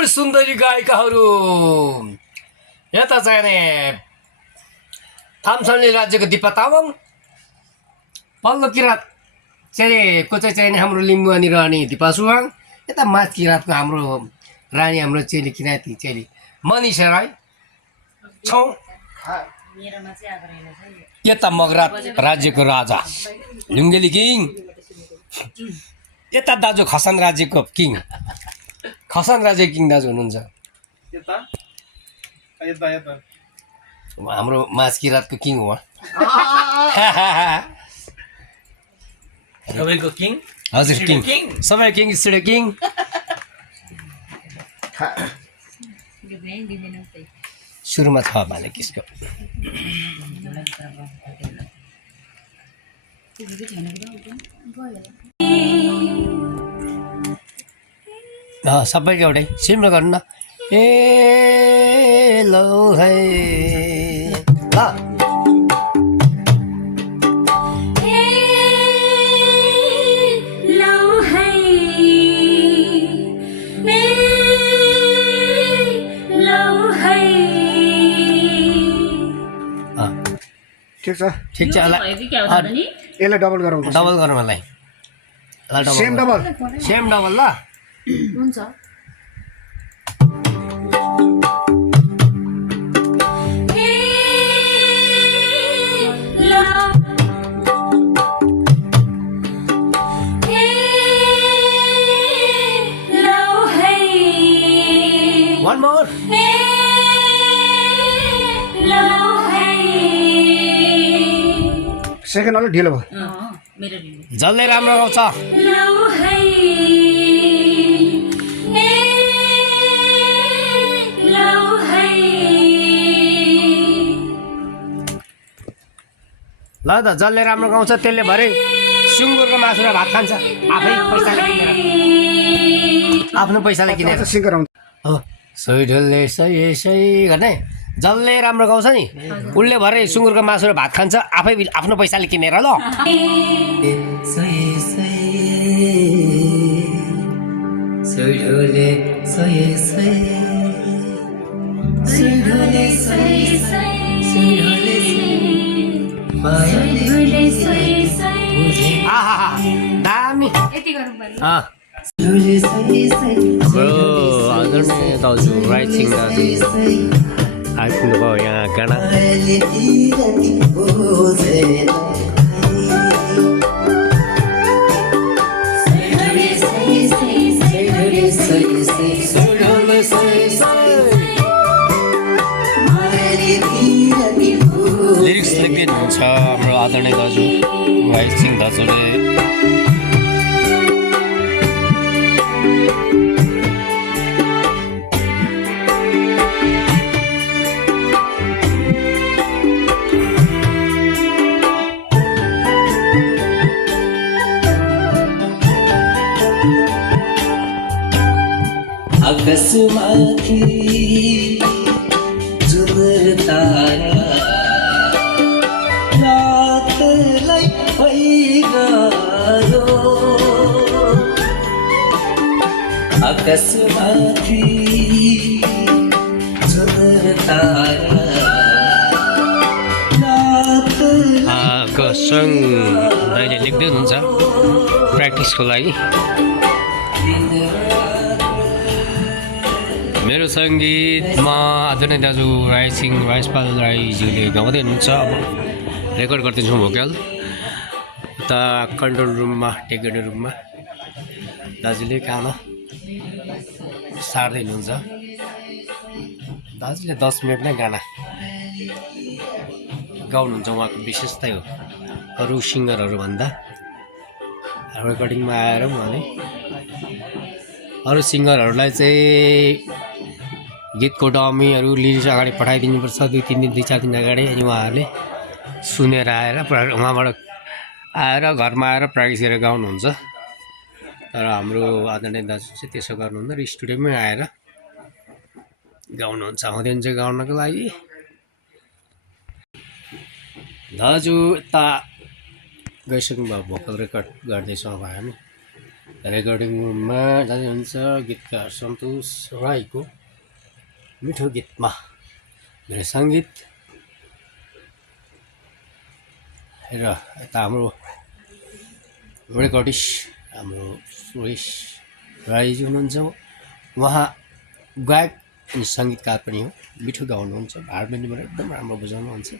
बराबर सुन्दरी गायिकाहरू यता चाहिने थामसानी राज्यको दिपा तामाङ, पल्लो किराँत चाहिँ को चाहिँ हाम्रो लिम्बुवानी रहने दिपा सुवाङ, यता माथ किराँतको हाम्रो रानी हाम्रो चेली किराँती चेली मनिषा राई छौँ। यता मगरात राज्यको राजा लुङ्गेली किङ, यता दाजु खसान राज्यको किङ, खसान राज्य किङ दाजु हुनुहुन्छ। हाम्रो माझ किराँतको किङ हो सबैको किङ। हजुर किङ, सबै किङ स्टुडियो किङ। सुरुमा छ भने किसको सबैको एउटै सिम्रो गर्नु न। ए लौ है ल ठिक छ यसलाई डबल गरौँ डबल गरौँ मलाई सेम डबल ल हुन्छ। One more. सेकेन्ड अलिक ढिलो भयो। जसले राम्रो गाउँछ ल त, जसले राम्रो गाउँछ त्यसले भरे सुँगुरको मासु र भात खान्छ आफै पैसाले किनेर, आफ्नो पैसाले किनेर। सिङ्गर आउँछ हो सही ढोलले सही सही गर्ने जसले राम्रो गाउँछ नि उसले भरे सुँगुरको मासु र भात खान्छ आफै आफ्नो पैसाले किनेर। ल दामी आदरणीय दाजु राइसिङ दाजु आइपुग्नुभयो यहाँ गाना। लिरिक्स लेखिदिनु हुन्छ हाम्रो आदरणीय दाजु राइसिङ दाजुले। आकाशमाथि जुदर तारा रातलाई भइगयो, आकाशमाथि जुदर तारा सङ दाइले लेख्दै हुनुहुन्छ प्र्याक्टिसको लागि। मेरो सङ्गीतमा आदरणीय दाजु राइसिङ राइसपाल राईज्यूले गाउँदै हुनुहुन्छ। अब रेकर्ड गरिदिन्छौँ भोकल उता कन्ट्रोल रुममा, टेक्निकल रुममा दाजुले गाना सार्दै हुनुहुन्छ। दाजुले 10 मिनट नै गाना गाउनुहुन्छ, उहाँको विशेषतै हो अरू सिङ्गरहरूभन्दा। रेकर्डिङमा आएर उहाँले अरू सिङ्गरहरूलाई चाहिँ गीतको डमीहरू लिरिक्स अगाडि पठाइदिनुपर्छ 2-3 दिन 2-4 दिन अगाडि, अनि उहाँहरूले सुनेर आएर उहाँबाट आएर घरमा आएर प्र्याक्टिस गरेर गाउनुहुन्छ। तर हाम्रो आदरणीय दाजु चाहिँ त्यसो गर्नुहुन्न र स्टुडियोमै आएर गाउनुहुन्छ, आउँदैन चाहिँ गाउनको लागि। दाजु यता गइसक्नुभयो, भोकल रेकर्ड गर्दैछौँ अब हामी। रेकर्डिङ रुममा जाँदै हुन्छ गीतकार सन्तोष राईको मिठो गीतमा मेरो सङ्गीत र यता हाम्रो रेकर्डिस्ट हाम्रो सुरेश राईजी हुनुहुन्छ उहाँ गायक अनि सङ्गीतकार पनि हो मिठो गाउनुहुन्छ हार्मोनियमबाट एकदम राम्रो बजाउनुहुन्छ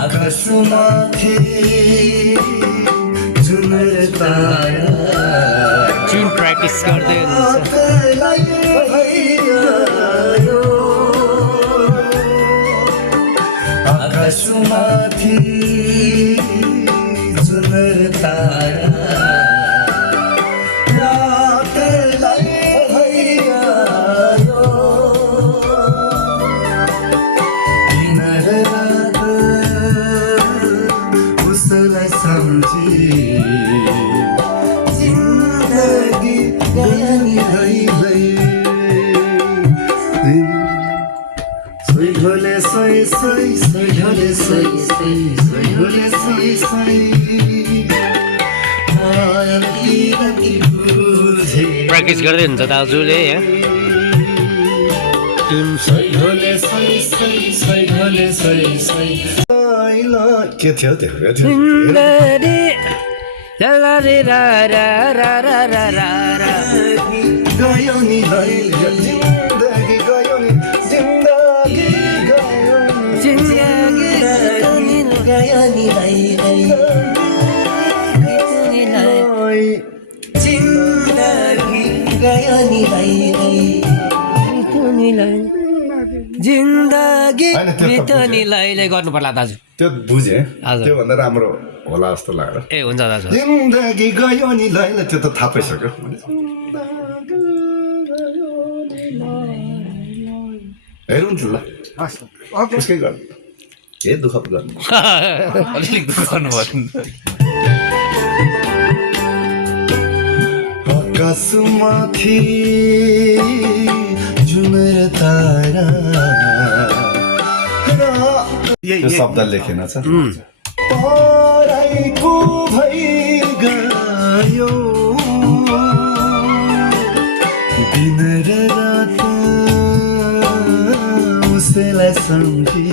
आकाशमाथि जुन तारा ट्युन प्र्याक्टिस गर्दै हुनुहुन्छ रातलाई भइरह्यो। आकाशमाथि जुन तारा रातलाई भइरह्यो। दिन र रात उसलाई सम्झी जिन्दगी गयो नि लैलै। सोइढोले सोइ सोइ सोइढोले सोइ सोइ सोइढोले सोइ सोइ आँखी बुझे प्र्याक्टिस गर्दै हुन्छ दाजुले ट्युन सोइढोले सोइ सोइ सोइढोले सोइ सोइ के थियो त्यो गयो नि लैलै जिन्दगी गयो नि जिन्दगी गयो नि गयो नि लैलै जिन्दगी गयो नि लैलै जिन्दगी होइन, त्यो त बितनी लैले गर्नु पर्ला दाजु त्यो बुझेँ हजुर। त्योभन्दा राम्रो होला जस्तो लाग्यो ए हुन्छ दाजु जिन्दगी गयो नि लैला त्यो त थाहा पाइसक्यो हेरौँ नि ल हस् उसकै गर्नु ए दुःख पो गर्नु अलिक दुःख गर्नुभयो आकाशमाथि जुन तारा त्यो शब्द लेखेन छ पराइको भइ गयो दिन र रात उसलाई सम्झी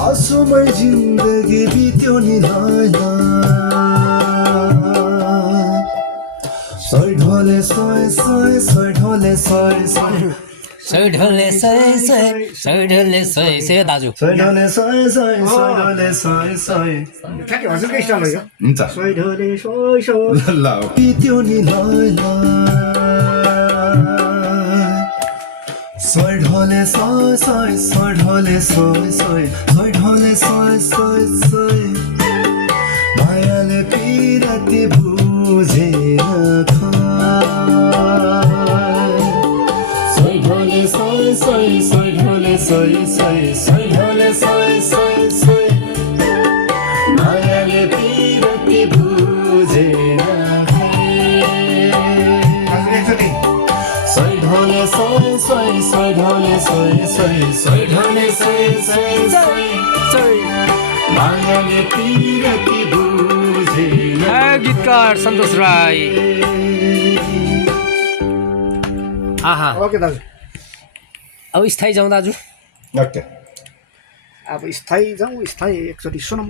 आँसुमै जिन्दगी बित्यो नि लैला सोइ ढोले सोइ सोइ सोइ ढोले सोइ सोइ सैढोले सै सै सैढोले सै सै दाजु सोइ ढोले सोइ सोइ सोइ ढोले सोइ सोइ ठ्याक्कै हजुरकै स्टाइल हो यो हुन्छ सोइ ढोले सोइ सोइ ल बित्यो नि लैला सोइ ढोले सोइ सोइ सोइ ढोले सोइ सोइ सोइ ढोले सोइ सोइ सोइ मायाले पिरती बुझेर सोइ ढोले सोइ सोइ सोइ ढोले सोइ सोइ सोइ ढोले सोइ सोइ सोइ मायाले पिरती बुझेर हजुर एकचोटि सोइ ढोले सोइ सोइ सोइ ढोले सोइ सोइ सोइ ढोले सोइ सोइ सोइ सोइ मायाले पिरती बुझेर गीतकार सन्तोष राई आहा ओके दाजु अब स्थायी जाउँ दाजु ओके अब स्थायी जाउँ स्थायी एकचोटि सुनौँ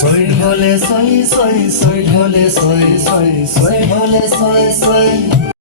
सोइ ढोले सोइ सोइ सोइ ढोले सोइ सोइ सोइ ढोले सोइ सोइ